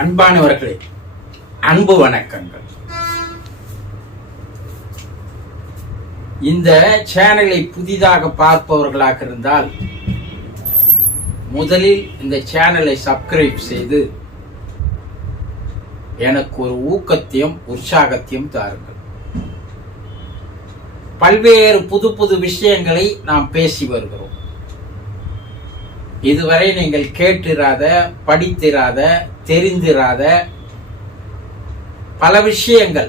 அன்பானவர்களே, அன்பு வணக்கங்கள். இந்த சேனலை புதிதாக பார்ப்பவர்களாக இருந்தால் முதலில் இந்த சேனலை சப்ஸ்கிரைப் செய்து எனக்கு ஒரு ஊக்கத்தையும் உற்சாகத்தையும் தாருங்கள். பல்வேறு புது புது விஷயங்களை நாம் பேசி வருகிறோம். இதுவரை நீங்கள் கேட்டிராத, படித்திராத, தெரிந்திராத பல விஷயங்கள்,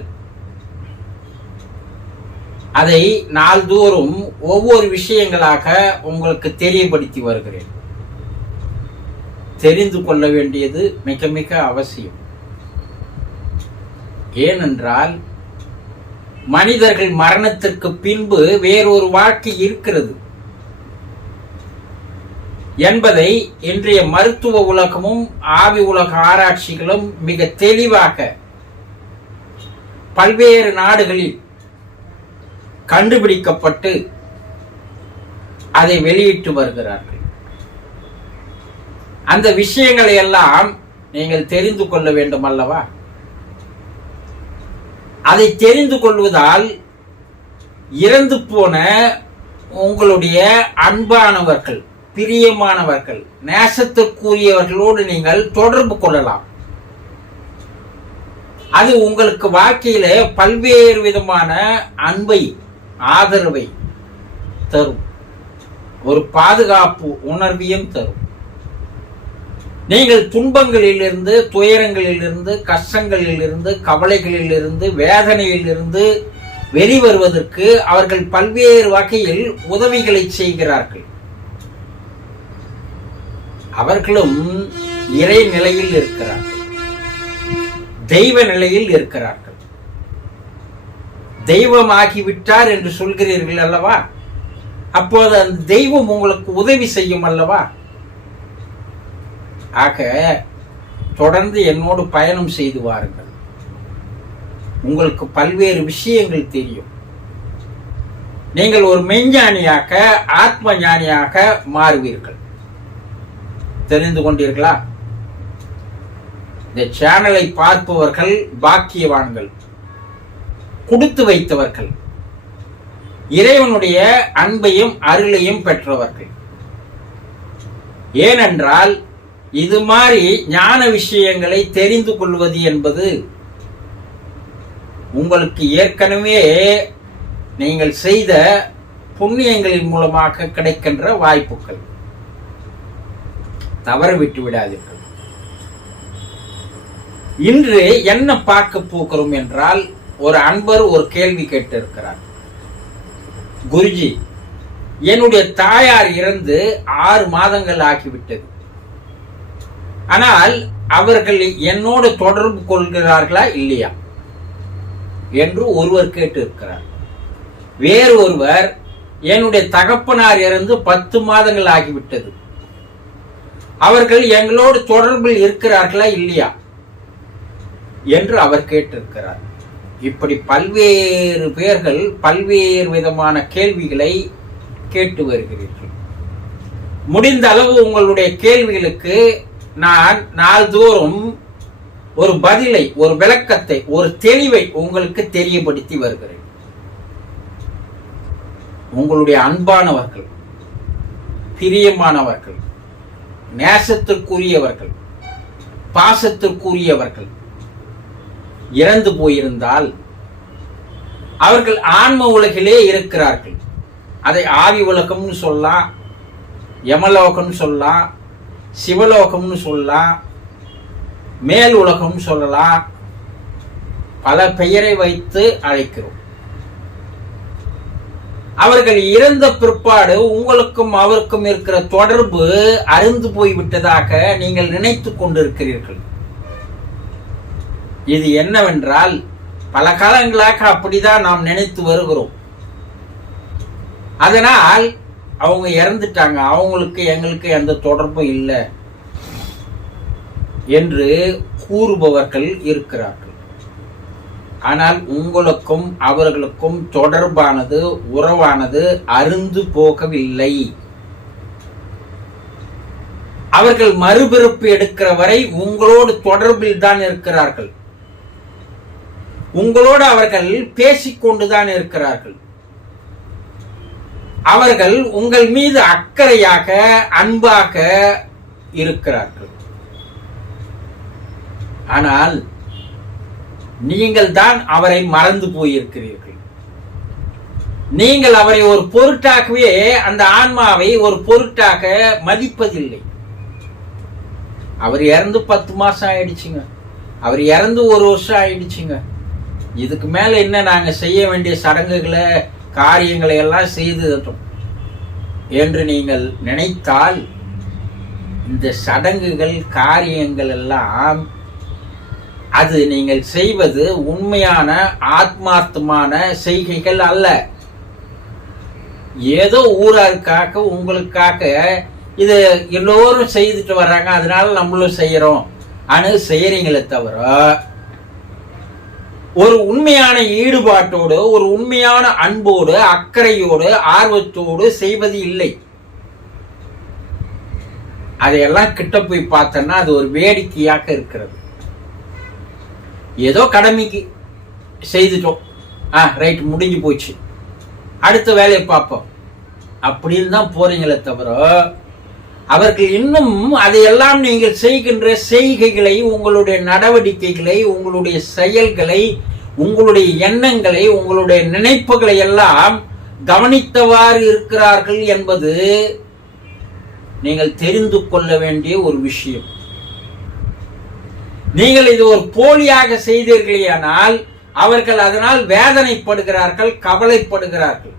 அதை நாள்தோறும் ஒவ்வொரு விஷயங்களாக உங்களுக்கு தெரியப்படுத்தி வருகிறேன். தெரிந்து கொள்ள வேண்டியது மிக மிக அவசியம். ஏனென்றால் மனிதர்கள் மரணத்திற்கு பின்பு வேறொரு வாழ்க்கை இருக்கிறது என்பதை இன்றைய மருத்துவ உலகமும் ஆவி உலக ஆராய்ச்சிகளும் மிக தெளிவாக பல்வேறு நாடுகளில் கண்டுபிடிக்கப்பட்டு அதை வெளியிட்டு வருகிறார்கள். அந்த விஷயங்களை எல்லாம் நீங்கள் தெரிந்து கொள்ள வேண்டும் அல்லவா? அதை தெரிந்து கொள்வதால் இறந்து போன உங்களுடைய அன்பானவர்கள், பிரியமானவர்கள், நேசத்திற்குரியவர்களோடு நீங்கள் தொடர்பு கொள்ளலாம். அது உங்களுக்கு வாழ்க்கையில பல்வேறு விதமான அன்பை, ஆதரவை தரும். ஒரு பாதுகாப்பு உணர்வையும் தரும். நீங்கள் துன்பங்களிலிருந்து, துயரங்களிலிருந்து, கஷ்டங்களிலிருந்து, கவலைகளிலிருந்து, வேதனையிலிருந்து வெளிவருவதற்கு அவர்கள் பல்வேறு வகையில் உதவிகளை செய்கிறார்கள். அவர்களும் இறை நிலையில் இருக்கிறார்கள், தெய்வ நிலையில் இருக்கிறார்கள். தெய்வமாகிவிட்டார் என்று சொல்கிறீர்கள் அல்லவா? அப்போது அந்த தெய்வம் உங்களுக்கு உதவி செய்யும் அல்லவா? ஆக தொடர்ந்து என்னோடு பயணம் செய்து வாருங்கள். உங்களுக்கு பல்வேறு விஷயங்கள் தெரியும். நீங்கள் ஒரு மெஞ்ஞானியாக, ஆத்ம ஞானியாக மாறுவீர்கள். தெரிந்து கொண்டீர்களா? இந்த சேனலை பார்ப்பவர்கள் பாக்கியவான்கள், கொடுத்து வைத்தவர்கள், இறைவனுடைய அன்பையும் அருளையும் பெற்றவர்கள். ஏனென்றால் இது மாதிரி ஞான விஷயங்களை தெரிந்து கொள்வது என்பது உங்களுக்கு ஏற்கனவே நீங்கள் செய்த புண்ணியங்களின் மூலமாக கிடைக்கின்ற வாய்ப்புகள். தவற விட்டு விடாதீர்கள். இன்று என்ன பார்க்க போகிறோம் என்றால், ஒரு அன்பர் ஒரு கேள்வி கேட்டு இருக்கிறார். குருஜி, என்னுடைய தாயார் இறந்து 6 மாதங்கள் ஆகிவிட்டது. ஆனால் அவர்கள் என்னோடு தொடர்பு கொள்கிறார்களா இல்லையா என்று ஒருவர் கேட்டு இருக்கிறார். வேறு ஒருவர், என்னுடைய தகப்பனார் இறந்து 10 மாதங்கள் ஆகிவிட்டது, அவர்கள் எங்களோடு தொடர்பில் இருக்கிறார்களா இல்லையா என்று அவர் கேட்டிருக்கிறார். இப்படி பல்வேறு பேர்கள் பல்வேறு விதமான கேள்விகளை கேட்டு வருகிறீர்கள். முடிந்த அளவு உங்களுடைய கேள்விகளுக்கு நான் நாள்தோறும் ஒரு பதிலை, ஒரு விளக்கத்தை, ஒரு தெளிவை உங்களுக்கு தெரியப்படுத்தி வருகிறேன். உங்களுடைய அன்பானவர்கள், பிரியமானவர்கள், நேசத்திற்குரியவர்கள், பாசத்திற்குரியவர்கள் இறந்து போயிருந்தால் அவர்கள் ஆன்ம உலகிலே இருக்கிறார்கள். அதை ஆவி உலகம்னு சொல்லலாம், யமலோகம்னு சொல்லலாம், சிவலோகம்னு சொல்லலாம், மேல் உலகம்னு சொல்லலாம். பல பெயரை வைத்து அழைக்கிறோம். அவர்கள் இறந்த பிற்பாடு உங்களுக்கும் அவருக்கும் இருக்கிற தொடர்பு அருந்து போய்விட்டதாக நீங்கள் நினைத்து கொண்டிருக்கிறீர்கள். இது என்னவென்றால், பல காலங்களாக அப்படிதான் நாம் நினைத்து வருகிறோம். அதனால் அவங்க இறந்துட்டாங்க, அவங்களுக்கு எங்களுக்கு எந்த தொடர்பும் இல்லை என்று கூறுபவர்கள் இருக்கிறார்கள். ஆனால் உங்களுக்கும் அவர்களுக்கும் தொடர்பானது, உறவானது அருந்து போகவில்லை. அவர்கள் மறுபிறப்பு எடுக்கிற வரை உங்களோடு தொடர்பில் தான் இருக்கிறார்கள். உங்களோடு அவர்கள் பேசிக்கொண்டுதான் இருக்கிறார்கள். அவர்கள் உங்கள் மீது அக்கறையாக அன்பாக இருக்கிறார்கள். ஆனால் நீங்கள் தான் அவரை மறந்து போயிருக்கிறீர்கள். நீங்கள் அவரை ஒரு பொருட்டாகவே, அந்த ஆன்மாவை ஒரு பொருட்டாக மதிப்பதில்லை. அவர் இறந்து 10 மாசம் ஆயிடுச்சுங்க, அவர் இறந்து 1 வருஷம் ஆயிடுச்சுங்க, இதுக்கு மேல என்ன நாங்க செய்ய வேண்டிய சடங்குகளை காரியங்களை எல்லாம் செய்து என்று நீங்கள் நினைத்தால், இந்த சடங்குகள் காரியங்கள் எல்லாம் அது நீங்கள் செய்வது உண்மையான ஆத்மார்த்தமான செய்கைகள் அல்ல. ஏதோ ஊராருக்காக உங்களுக்காக இது எல்லோரும் செய்துட்டு வர்றாங்க, அதனால நம்மளும் செய்யறோம் செய்யறீங்களே தவிர ஒரு உண்மையான ஈடுபாட்டோடு, ஒரு உண்மையான அன்போடு, அக்கறையோடு, ஆர்வத்தோடு செய்வது இல்லை. அதையெல்லாம் கிட்ட போய் பார்த்தோன்னா அது ஒரு வேடிக்கையாக இருக்கிறது. ஏதோ கடமைக்கு செய்துட்டோம், ரைட், முடிஞ்சு போச்சு, அடுத்த வேலையை பார்ப்போம் அப்படின்னு தான் போறீங்களே தவிர, அவர்கள் இன்னும் அதையெல்லாம் நீங்கள் செய்கின்ற செய்கைகளை, உங்களுடைய நடவடிக்கைகளை, உங்களுடைய செயல்களை, உங்களுடைய எண்ணங்களை, உங்களுடைய நினைப்புகளை எல்லாம் கவனித்தவாறு இருக்கிறார்கள் என்பது நீங்கள் தெரிந்து கொள்ள வேண்டிய ஒரு விஷயம். நீங்கள் இது ஒரு போலியாக செய்தீர்களேயானால் அவர்கள் அதனால் வேதனைப்படுகிறார்கள், கவலைப்படுகிறார்கள்.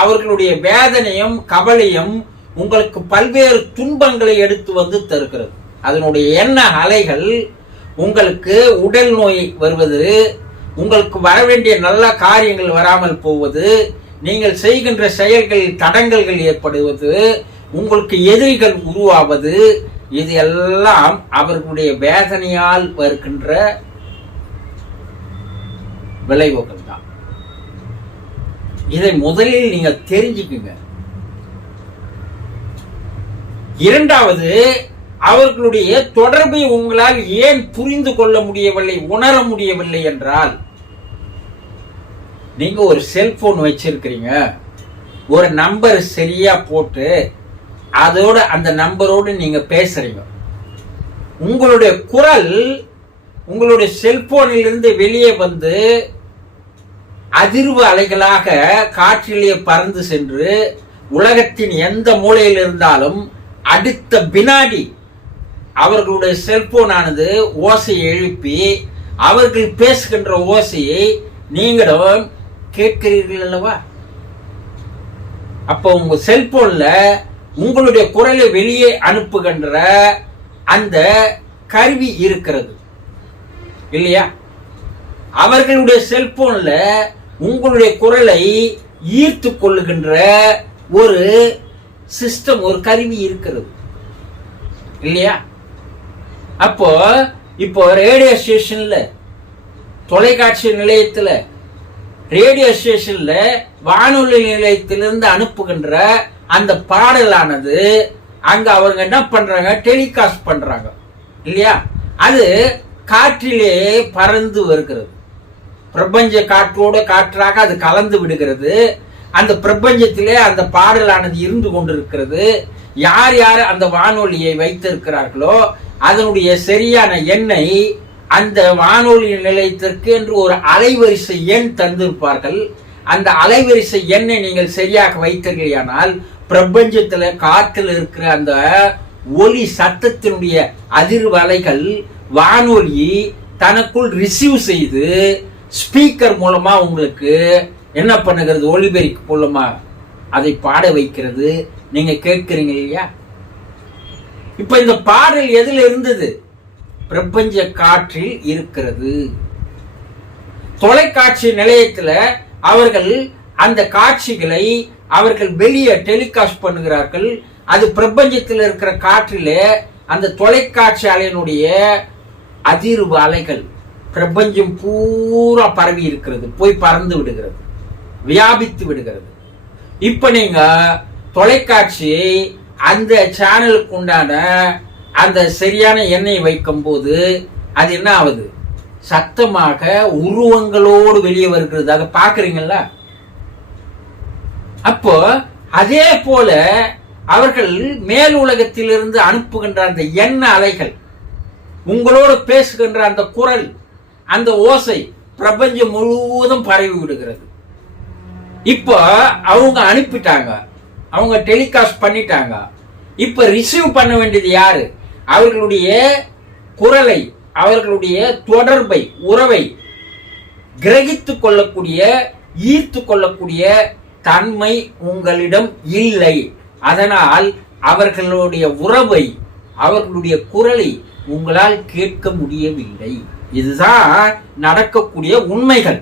அவர்களுடைய வேதனையும் கவலையும் உங்களுக்கு பல்வேறு துன்பங்களை எடுத்து வந்து தருகிறது. அதனுடைய எண்ண அலைகள் உங்களுக்கு உடல் நோய் வருவது, உங்களுக்கு வர வேண்டிய நல்ல காரியங்கள் வராமல் போவது, நீங்கள் செய்கின்ற செயல்களில் தடங்கல்கள் ஏற்படுவது, உங்களுக்கு எதிரிகள் உருவாவது, இது எல்லாம் அவர்களுடைய வேதனையால் வருகின்ற விளைவுகள் தான். இதை முதலில் நீங்க தெரிஞ்சுக்குங்க. இரண்டாவது, அவர்களுடைய தொடர்பை உங்களால் ஏன் புரிந்து கொள்ள முடியவில்லை, உணர முடியவில்லை என்றால், நீங்க ஒரு செல்போன் வச்சிருக்கிறீங்க, ஒரு நம்பர் சரியா போட்டு அதோட அந்த நம்பரோடு நீங்க பேசுறீங்க. உங்களுடைய குரல் உங்களுடைய செல்போனில் இருந்து வெளியே வந்து அதிர்வு அலைகளாக காற்றிலே பறந்து சென்று உலகத்தின் எந்த மூலையில் இருந்தாலும் அடுத்த வினாடி அவர்களுடைய செல்போனானது ஓசையை எழுப்பி அவர்கள் பேசுகின்ற ஓசையை நீங்களும் கேட்கிறீர்கள் அல்லவா? அப்போ உங்க செல்போன்ல உங்களுடைய குரலை வெளியே அனுப்புகின்ற அந்த கருவி இருக்கிறது இல்லையா? அவர்களுடைய செல்போன்ல உங்களுடைய குரலை ஈர்த்து கொள்ளுகின்ற ஒரு சிஸ்டம், ஒரு கருவி இருக்கிறது இல்லையா? அப்போ இப்போ ரேடியோ ஸ்டேஷன்ல, தொலைக்காட்சி நிலையத்துல, ரேடியோ ஸ்டேஷன்ல, வானொலி நிலையத்திலிருந்து அனுப்புகின்ற அந்த பாடலானது அங்க அவங்க என்ன பண்றாங்க, டெலிகாஸ்ட் பண்றாங்க இல்லையா? அது காற்றிலே பறந்து வருகிறது. பிரபஞ்ச காற்றோட காற்றாக அது கலந்து விடுகிறது. அந்த பிரபஞ்சத்திலே அந்த பாடலானது இருந்து கொண்டிருக்கிறது. யார் யார் அந்த வானொலியை வைத்திருக்கிறார்களோ அதனுடைய சரியான எண்ணை அந்த வானொலி நிலையத்திற்கு என்று ஒரு அலைவரிசை எண் தந்திருப்பார்கள். அந்த அலைவரிசை எண்ணை நீங்கள் சரியாக வைத்தீர்களானால் பிரபஞ்சத்துல காற்றில் இருக்கிற அந்த ஒலி சத்தத்தினுடைய அதிர்வு அலைகள் வானொலி தனக்குள் ரிசீவ் செய்து ஸ்பீக்கர் மூலமா உங்களுக்கு என்ன பண்ணுகிறது, ஒலிபெருக்கி மூலமா அதை பாட வைக்கிறது. நீங்க கேட்கிறீங்க இல்லையா? இப்ப இந்த பாடல் எதில் இருந்தது? பிரபஞ்ச காற்றில் இருக்கிறது. தொலைக்காட்சி நிலையத்துல அவர்கள் அந்த காட்சிகளை அவர்கள் வெளியே டெலிகாஸ்ட் பண்ணுகிறார்கள். அது பிரபஞ்சத்தில் இருக்கிற காற்றிலே அந்த தொலைக்காட்சி அலையினுடைய அதிர்வு அலைகள் பிரபஞ்சம் பூரா பரவி இருக்கிறது, போய் பறந்து விடுகிறது, வியாபித்து விடுகிறது. இப்ப நீங்க தொலைக்காட்சியை அந்த சேனலுக்கு உண்டான அந்த சரியான எண்ணெய் வைக்கும் போது அது என்ன ஆகுது, சத்தமாக உருவங்களோடு வெளியே வருகிறது. அதை பாக்குறீங்களா? அப்போ அதே போல அவர்கள் மேல் உலகத்திலிருந்து அனுப்புகின்ற அந்த எண்ண அலைகள், உங்களோடு பேசுகின்ற அந்த குரல், அந்த ஓசை பிரபஞ்சம் முழுவதும் பரவி விடுகிறது. இப்போ அவங்க அனுப்பிட்டாங்க, அவங்க டெலிகாஸ்ட் பண்ணிட்டாங்க. இப்ப ரிசீவ் பண்ண வேண்டியது யாரு? அவர்களுடைய குரலை, அவர்களுடைய தொடர்பை, உறவை கிரகித்துக் கொள்ளக்கூடிய, ஈர்த்து கொள்ளக்கூடிய தன்மை உங்களிடம் இல்லை. அதனால் அவர்களுடைய உறவை, அவர்களுடைய குரலை உங்களால் கேட்க முடியவில்லை. இதுதான் நடக்கக்கூடிய உண்மைகள்.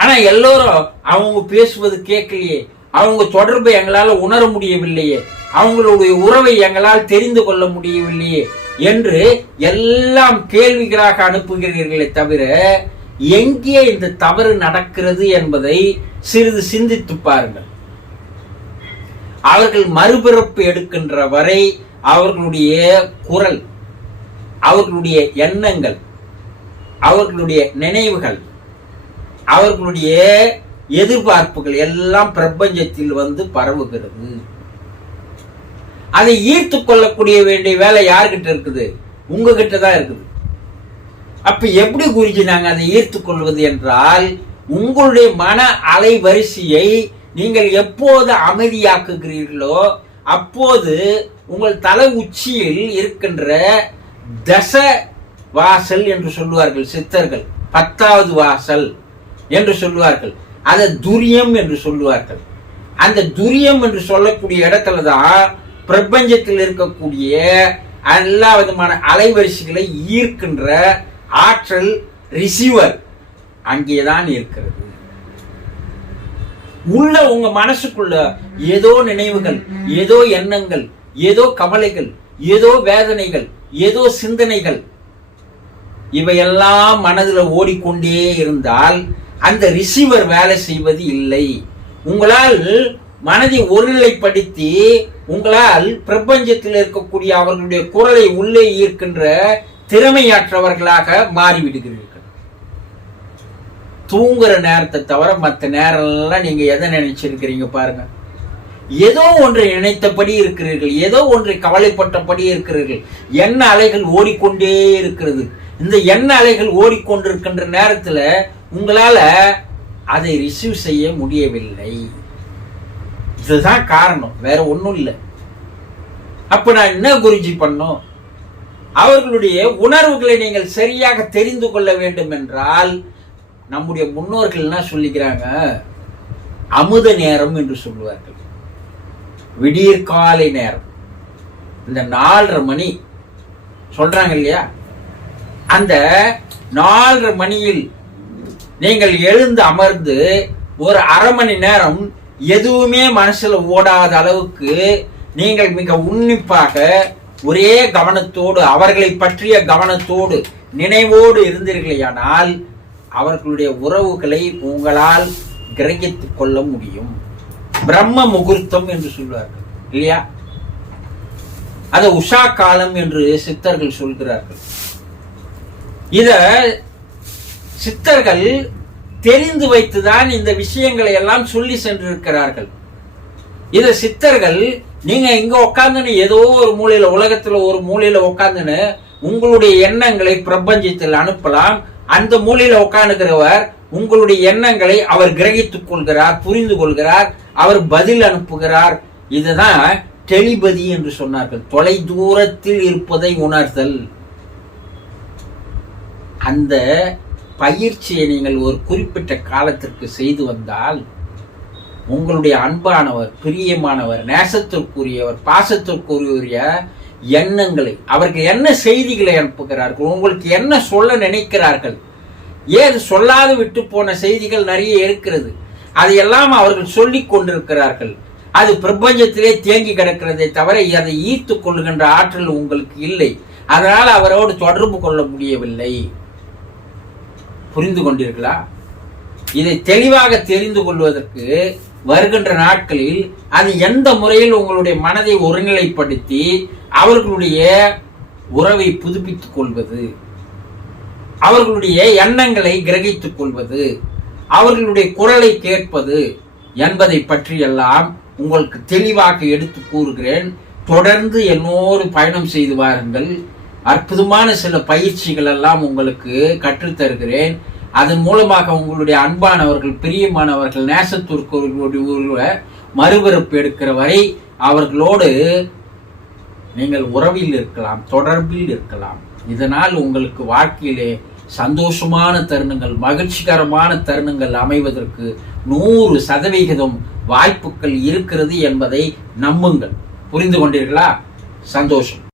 ஆனா எல்லோரும் அவங்க பேசுவது கேட்கலையே, அவங்க தொடர்பை எங்களால் உணர முடியவில்லையே, அவங்களுடைய உறவை எங்களால் தெரிந்து கொள்ள முடியவில்லையே என்று எல்லாம் கேள்விகளாக அனுப்புகிறீர்களே தவிர, எங்கே இந்த தவறு நடக்கிறது என்பதை சிறிது சிந்தித்து பாருங்கள். அவர்கள் மறுபிறப்பு எடுக்கின்ற வரை அவர்களுடைய குரல், அவர்களுடைய எண்ணங்கள், அவர்களுடைய நினைவுகள், அவர்களுடைய எதிர்பார்ப்புகள் எல்லாம் பிரபஞ்சத்தில் வந்து பரவுகிறது. அதை ஈர்த்து கொள்ளக்கூடிய வேண்டிய வேலை யார்கிட்ட இருக்குது? உங்ககிட்ட தான் இருக்குது. அப்ப எப்படி குருஜி நாங்க அதை ஈர்த்து கொள்வது என்றால், உங்களுடைய மன அலை வரிசையை நீங்கள் எப்போது அமைதியாக்குகிறீர்களோ அப்போது உங்கள் தலை உச்சியில் இருக்கின்ற தச வாசல் என்று சொல்லுவார்கள் சித்தர்கள், 10வது வாசல் என்று சொல்லுவார்கள், அதை துரியம் என்று சொல்லுவார்கள். அந்த துரியம் என்று சொல்லக்கூடிய இடத்துல தான் பிரபஞ்சத்தில் இருக்கக்கூடிய எல்லா விதமான அலைவரிசைகளை ஈர்க்கின்ற ஆற்றல் ரிசீவர் அங்கேதான் இருக்கிறது. உள்ள உங்க மனசுக்குள்ள ஏதோ நினைவுகள், ஏதோ எண்ணங்கள், ஏதோ கவலைகள், ஏதோ வேதனைகள், ஏதோ சிந்தனைகள், இவையெல்லாம் மனதில் ஓடிக்கொண்டே இருந்தால் அந்த ரிசீவர் வேலை செய்வது இல்லை. உங்களால் மனதை ஒருநிலைப்படுத்தி உங்களால் பிரபஞ்சத்தில் இருக்கக்கூடிய அவர்களுடைய குரலை உள்ளே ஈர்க்கின்ற திறமையற்றவர்களாக மாறிவிடுகிறீர்கள். தூங்குற நேரத்தை தவிர மற்ற நேரம் எல்லாம் நீங்க எதை நினைச்சிருக்கிறீங்க பாருங்க. ஏதோ ஒன்றை நினைத்தபடி இருக்கிறீர்கள், ஏதோ ஒன்றை கவலைப்பட்டபடி இருக்கிறீர்கள். எண்ண அலைகள் ஓடிக்கொண்டே இருக்கிறது. இந்த எண்ண அலைகள் ஓடிக்கொண்டிருக்கின்ற நேரத்துல உங்களால அதை ரிசீவ் செய்ய முடியவில்லை. இதுதான் காரணம், வேற ஒண்ணும் இல்லை. அப்ப நான் என்ன குருஜி பண்ணோம்? அவர்களுடைய உணர்வுகளை நீங்கள் சரியாக தெரிந்து கொள்ள வேண்டும் என்றால், நம்முடைய முன்னோர்கள் என்ன சொல்லிக்கிறாங்க? அமுத நேரம் என்று சொல்லுவார்கள். விடியற்காலை நேரம், இந்த 4:30 மணி சொல்றாங்க இல்லையா, அந்த 4:30 மணியில் நீங்கள் எழுந்து அமர்ந்து ஒரு அரை மணி நேரம் எதுவுமே மனசுல ஓடாத அளவுக்கு நீங்கள் மிக உன்னிப்பாக ஒரே கவனத்தோடு, அவர்களை பற்றிய கவனத்தோடு, நினைவோடு இருந்தீர்களேயானால் அவர்களுடைய உறவுகளை உங்களால் கிரகித்துக் கொள்ள முடியும். பிரம்ம முகூர்த்தம் என்று சொல்வார்கள் இல்லையா, அது உஷா காலம் என்று சித்தர்கள் சொல்கிறார்கள். இத சித்தர்கள் தெரிந்து வைத்துதான் இந்த விஷயங்களை எல்லாம் சொல்லி சென்றிருக்கிறார்கள். இத சித்தர்கள் நீங்க இங்க உட்காந்துன்னு ஏதோ ஒரு மூலையில, உலகத்துல ஒரு மூலையில உட்காந்துன்னு உங்களுடைய எண்ணங்களை பிரபஞ்சத்தில் அனுப்பலாம். அந்த மூலையில உட்காந்துக்கிறவர் உங்களுடைய எண்ணங்களை அவர் கிரகித்துக் கொள்கிறார், புரிந்து கொள்கிறார், அவர் பதில் அனுப்புகிறார். இதுதான் டெலிபதி என்று சொன்னார்கள், தொலை தூரத்தில் இருப்பதை உணர்தல். அந்த பயிற்சியை நீங்கள் ஒரு குறிப்பிட்ட காலத்திற்கு செய்து வந்தால் உங்களுடைய அன்பானவர், பிரியமானவர், நேசத்திற்குரியவர், பாசத்திற்குரிய எண்ணங்களை, அவர்கள் என்ன செய்திகளை அனுப்புகிறார்கள், உங்களுக்கு என்ன சொல்ல நினைக்கிறார்கள், ஏது சொல்லாது விட்டு போன செய்திகள் நிறைய இருக்கிறது, அதையெல்லாம் அவர்கள் சொல்லிக் கொண்டிருக்கிறார்கள். அது பிரபஞ்சத்திலே தேங்கி கிடக்கிறதை தவிர அதை ஈர்த்து கொள்கின்ற ஆற்றல் உங்களுக்கு இல்லை. அதனால் அவரோடு தொடர்பு கொள்ள முடியவில்லை. புரிந்து கொண்டீர்களா? இதை தெளிவாக தெரிந்து கொள்வதற்கு வருகின்ற நாட்களில் அது எந்த முறையில் உங்களுடைய மனதை ஒருநிலைப்படுத்தி அவர்களுடைய உறவை புதுப்பித்துக் கொள்வது, அவர்களுடைய எண்ணங்களை கிரகித்துக் கொள்வது, அவர்களுடைய குரலை கேட்பது என்பதை பற்றியெல்லாம் உங்களுக்கு தெளிவாக எடுத்து கூறுகிறேன். தொடர்ந்து என்னோடு பயணம் செய்து வாருங்கள். அற்புதமான சில பயிற்சிகள் எல்லாம் உங்களுக்கு கற்றுத்தருகிறேன். அதன் மூலமாக உங்களுடைய அன்பானவர்கள், பிரியமானவர்கள், நேசத்திற்குரிய மறுபிறப்பு எடுக்கிற வரை அவர்களோடு நீங்கள் உறவில் இருக்கலாம், தொடர்பில் இருக்கலாம். இதனால் உங்களுக்கு வாழ்க்கையிலே சந்தோஷமான தருணங்கள், மகிழ்ச்சிகரமான தருணங்கள் அமைவதற்கு 100% வாய்ப்புகள் இருக்கிறது என்பதை நம்புங்கள். புரிந்து கொண்டீர்களா? சந்தோஷம்.